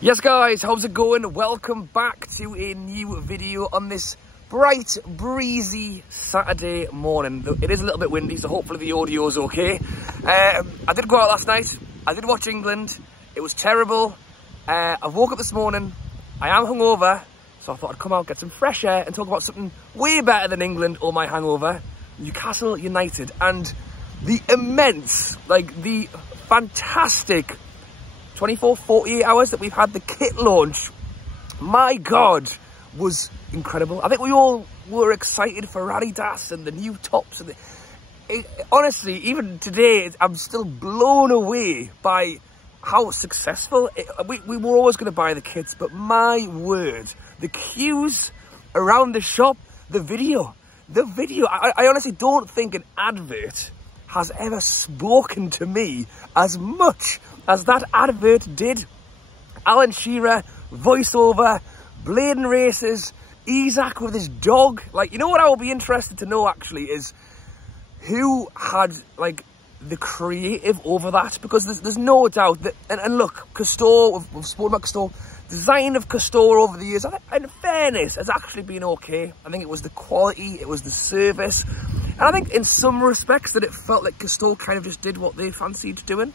Yes guys, how's it going? Welcome back to a new video on this bright, breezy Saturday morning. It is a little bit windy, so hopefully the audio is okay. I did go out last night. I did watch England. It was terrible. I woke up this morning. I am hungover, so I thought I'd come out, get some fresh air and talk about something way better than England or my hangover. Newcastle United and the immense, the fantastic 24, 48 hours that we've had the kit launch. My God, was incredible. I think we all were excited for Adidas and the new tops. And honestly, even today, I'm still blown away by how successful we were always going to buy the kits, but my word, the queues around the shop, the video. I honestly don't think an advert has ever spoken to me as much as that advert did. Alan Shearer, voiceover, Bladen races, Isaac with his dog. You know what I would be interested to know actually is who had the creative over that, because there's no doubt that, and look, Custore, we've spoken about Custore, design of Custore over the years, in fairness, has actually been okay. I think it was the quality, it was the service, and I think in some respects that it felt like Custore kind of just did what they fancied doing.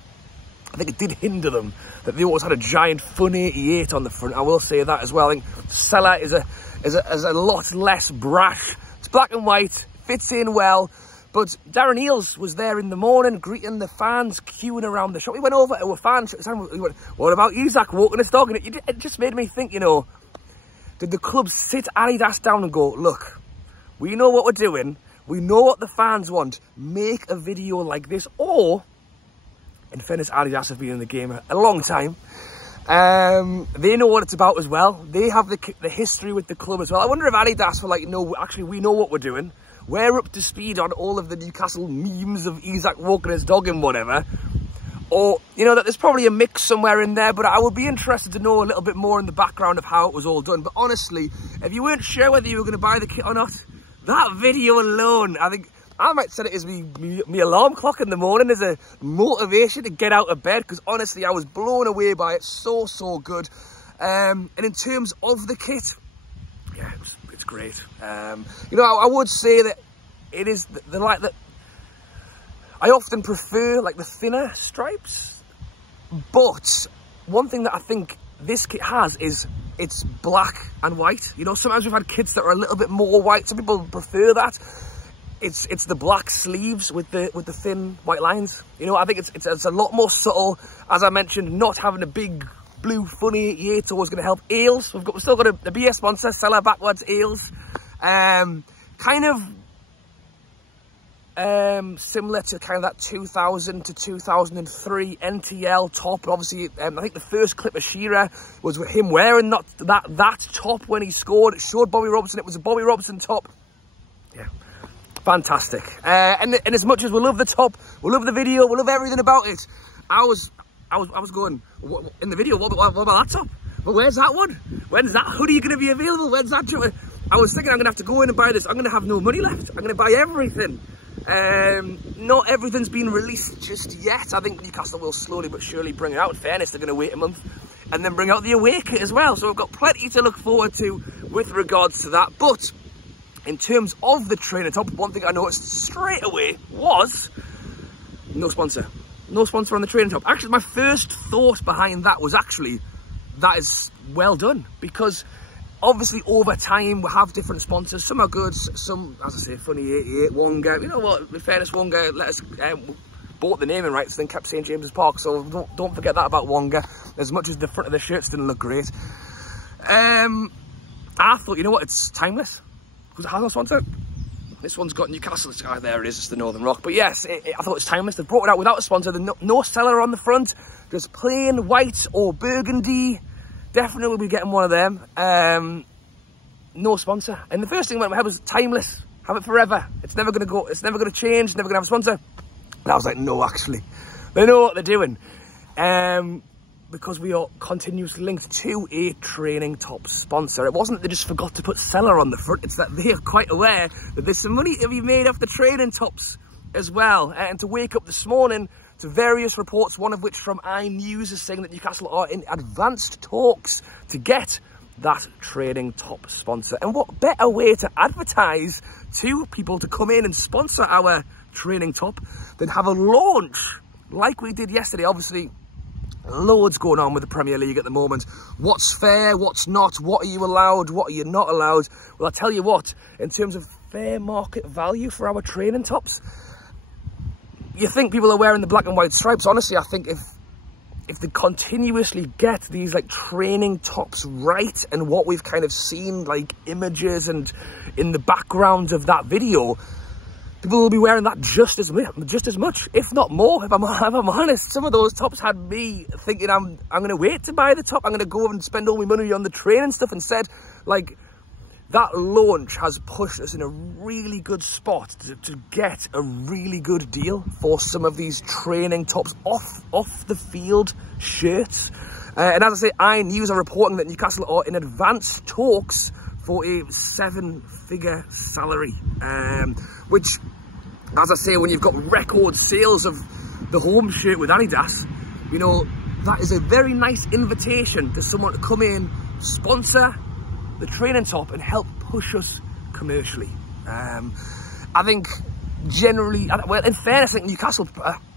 I think it did hinder them that they always had a giant Fun 88 on the front. I will say that as well. I think Seller is a lot less brash. It's black and white, fits in well. But Darren Eales was there in the morning, greeting the fans, queuing around the shop. We went over to a fan shop. He went, "What about Isaac walking his dog?" And it just made me think, did the club sit Adidas down and go, "Look, we know what we're doing. We know what the fans want. Make a video like this." Or, in fairness, Adidas have been in the game a long time. They know what it's about as well. They have the history with the club as well. I wonder if Adidas were like, "No, actually, we know what we're doing. We're up to speed on all of the Newcastle memes of Isaac walking his dog and whatever." Or, that there's probably a mix somewhere in there, but I would be interested to know a little bit more in the background of how it was all done. But honestly, if you weren't sure whether you were going to buy the kit or not, that video alone, I think I might set it as me alarm clock in the morning as a motivation to get out of bed, because honestly, I was blown away by it. So good. And in terms of the kit, yeah, it's great. I would say that it is the light that I often prefer, the thinner stripes. But one thing that I think this kit has is it's black and white. Sometimes we've had kits that are a little bit more white. Some people prefer that. It's the black sleeves with the thin white lines. I think it's a lot more subtle. As I mentioned, not having a big blue Fun 88 is always going to help. Eales, we've still got a BS sponsor, Seller backwards Eales. Kind of similar to kind of that 2000 to 2003 NTL top. Obviously, I think the first clip of Shearer was with him wearing that top when he scored. It showed Bobby Robson. It was a Bobby Robson top. Yeah. Fantastic. And as much as we love the top, we love the video, we love everything about it, I was going, in the video, what about that top? But where's that one? When's that hoodie going to be available? When's that? I was thinking I'm going to have to go in and buy this. I'm going to have no money left. I'm going to buy everything. Not everything's been released just yet. I think Newcastle will slowly but surely bring it out. In fairness, they're going to wait a month and then bring out the away kit as well. So we've got plenty to look forward to with regards to that. But in terms of the trainer top, one thing I noticed straight away was no sponsor. No sponsor on the trainer top. Actually, my first thought behind that was actually, that is well done. Because obviously over time, we have different sponsors. Some are good, some, as I say, Funny 88, Wonga. You know what, in fairness, Wonga let us, bought the naming rights, then kept St James's Park. So don't forget that about Wonga. As much as the front of the shirts didn't look great. I thought, you know what, it's timeless. Because it has no sponsor. This one's got Newcastle. There it is, it's the Northern Rock. But yes, I thought it's timeless. They brought it out without a sponsor. No Seller on the front. Just plain white or burgundy. Definitely will be getting one of them. No sponsor. And the first thing that went in my head was timeless. Have it forever. It's never going to go. It's never going to change. Never going to have a sponsor. And I was like, no, actually. They know what they're doing. Because we are continuously linked to a training top sponsor. It wasn't that they just forgot to put Seller on the front, it's that they are quite aware that there's some money to be made off the training tops as well. And to wake up this morning to various reports, one of which from iNews is saying that Newcastle are in advanced talks to get that training top sponsor. And what better way to advertise to people to come in and sponsor our training top than have a launch like we did yesterday. Obviously, loads going on with the Premier League at the moment. What's fair, what's not, what are you allowed, what are you not allowed? Well, I'll tell you what, in terms of fair market value for our training tops, you think people are wearing the black and white stripes. Honestly, I think if they continuously get these like training tops right, and what we've kind of seen, like images and in the background of that video, people will be wearing that just as much, if not more. If I'm honest, some of those tops had me thinking I'm going to wait to buy the top. I'm going to go and spend all my money on the training stuff instead. Like, that launch has pushed us in a really good spot to get a really good deal for some of these training tops, off the field shirts. And as I say, iNews are reporting that Newcastle are in advanced talks for a 7-figure salary, which, as I say, when you've got record sales of the home shirt with Adidas, you know, that is a very nice invitation to someone to come in, sponsor the training top and help push us commercially. I think generally, well, in fairness, I think Newcastle,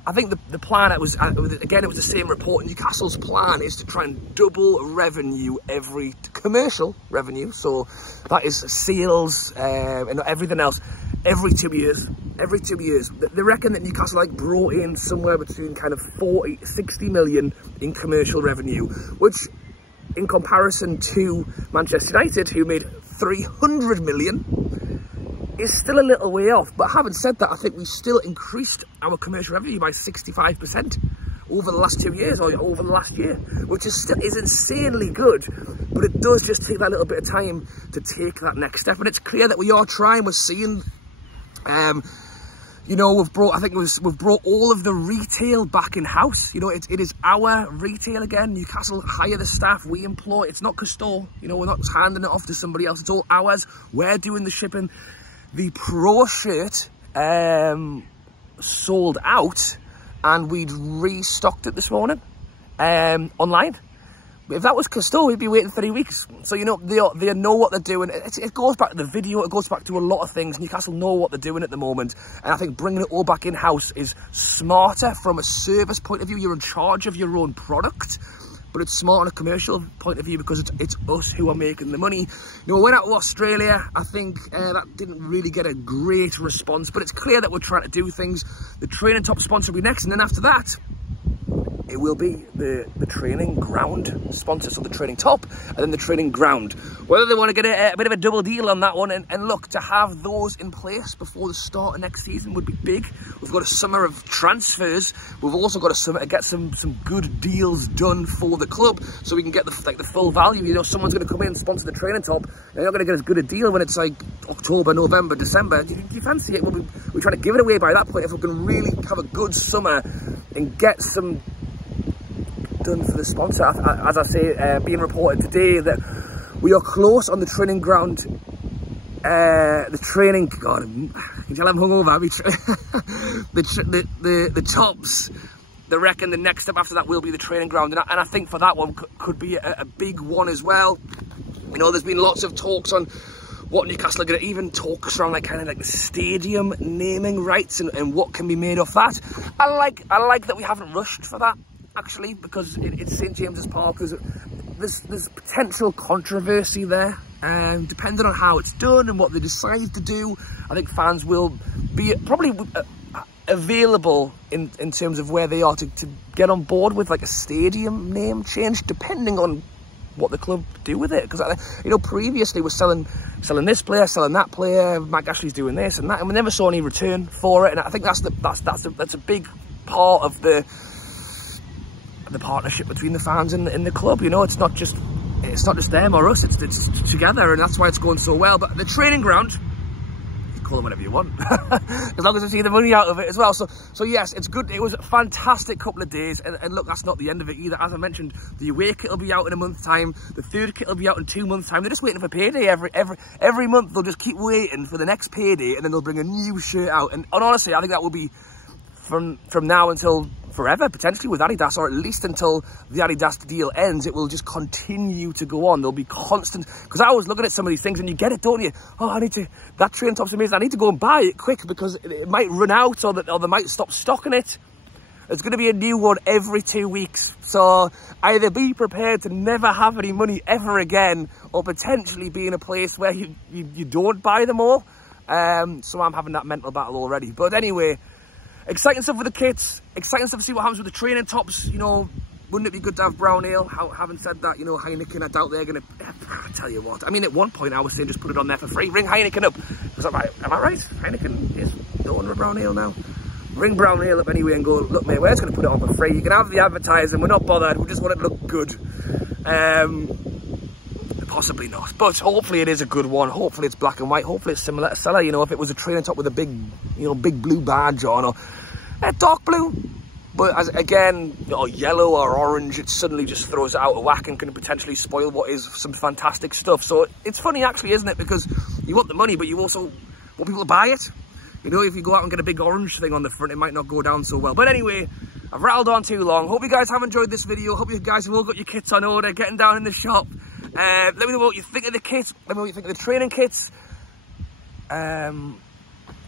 I think the plan, again, it was the same report. Newcastle's plan is to try and double revenue, commercial revenue, so that is sales and everything else, every 2 years. Every 2 years. They reckon that Newcastle like brought in somewhere between kind of 60 million in commercial revenue, which in comparison to Manchester United, who made 300 million, is still a little way off. But having said that, I think we still increased our commercial revenue by 65% over the last 2 years, or over the last year, which is insanely good. But it does just take that little bit of time to take that next step. And it's clear that we are trying, we're seeing, you know, we've brought all of the retail back in-house. You know, it is our retail again. Newcastle hire the staff, we employ. It's not Custol, you know, we're not handing it off to somebody else. It's all ours. We're doing the shipping. The Pro shirt sold out, and we'd restocked it this morning online. If that was Custol, we'd be waiting 3 weeks. So, you know, they know what they're doing. It goes back to the video. It goes back to a lot of things. Newcastle know what they're doing at the moment. And I think bringing it all back in-house is smarter from a service point of view. You're in charge of your own product. But it's smart on a commercial point of view because it's us who are making the money. You know, we went out to Australia. I think that didn't really get a great response. But it's clear that we're trying to do things. The training top sponsor will be next. And then after that, it will be the training ground sponsor, so the training top and then the training ground. Whether they want to get a bit of a double deal on that one, and look, to have those in place before the start of next season would be big. We've got a summer of transfers. We've also got a summer to get some good deals done for the club, so we can get the full value. You know, someone's going to come in and sponsor the training top. They're not going to get as good a deal when it's like October, November, December. Do you fancy it? Well, we're trying to give it away by that point. If we can really have a good summer and get some done for the sponsor. As I say, being reported today that we are close on the training ground. The training, God, can you tell I'm hungover? The tops. They reckon the next step after that will be the training ground, and I think for that one could be a big one as well. You know, there's been lots of talks on what Newcastle are going to, even talks around like the stadium naming rights and what can be made of that. I like that we haven't rushed for that, actually, because it's St James's Park. There's potential controversy there, and depending on how it's done and what they decide to do, I think fans will be probably available in terms of where they are to get on board with like a stadium name change, depending on what the club do with it. Because, you know, previously we're selling this player, selling that player, Mike Ashley's doing this and that, and we never saw any return for it. And I think that's a big part of the partnership between the fans and the club. You know, it's not just them or us, it's together, and that's why it's going so well. But the training ground, you call them whatever you want, as long as I see the money out of it as well. So yes, it's good. It was a fantastic couple of days, and look, that's not the end of it either. As I mentioned, the away kit will be out in a month's time, the third kit will be out in 2 months' time. They're just waiting for payday. Every month they'll just keep waiting for the next payday, and then they'll bring a new shirt out. And honestly, I think that will be from now until forever, potentially, with Adidas, or at least until the Adidas deal ends. It will just continue to go on. There'll be constant, because I was looking at some of these things and you get it, don't you? Oh, I need to, that train top's amazing, I need to go and buy it quick because it might run out, or they might stop stocking it. There's going to be a new one every 2 weeks. So either be prepared to never have any money ever again, or potentially be in a place where you don't buy them all. So I'm having that mental battle already. But anyway, exciting stuff with the kits, exciting stuff to see what happens with the training tops. You know, wouldn't it be good to have brown ale? Having said that, you know, Heineken, I doubt they're going to, I tell you what, I mean, at one point I was saying just put it on there for free. Ring Heineken up. Am I right? Heineken is going with brown ale now. Ring brown ale up anyway and go, look mate, we're just going to put it on for free. You can have the advertising, we're not bothered, we just want it to look good. Possibly not, but hopefully it is a good one. Hopefully it's black and white, hopefully it's similar to Seller. You know, if it was a training top with a big, you know, big blue badge on, or dark blue, but as again, or yellow or orange, it suddenly just throws it out of whack and can potentially spoil what is some fantastic stuff. So it's funny actually, isn't it? Because you want the money, but you also want people to buy it. You know, if you go out and get a big orange thing on the front, it might not go down so well. But anyway, I've rattled on too long. Hope you guys have enjoyed this video. Hope you guys have all got your kits on order, getting down in the shop. Let me know what you think of the kits. Let me know what you think of the training kits. Let me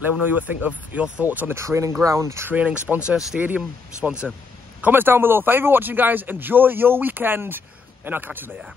know what you think of your thoughts on the training ground, training sponsor, stadium sponsor. Comments down below. Thank you for watching, guys. Enjoy your weekend, and I'll catch you later.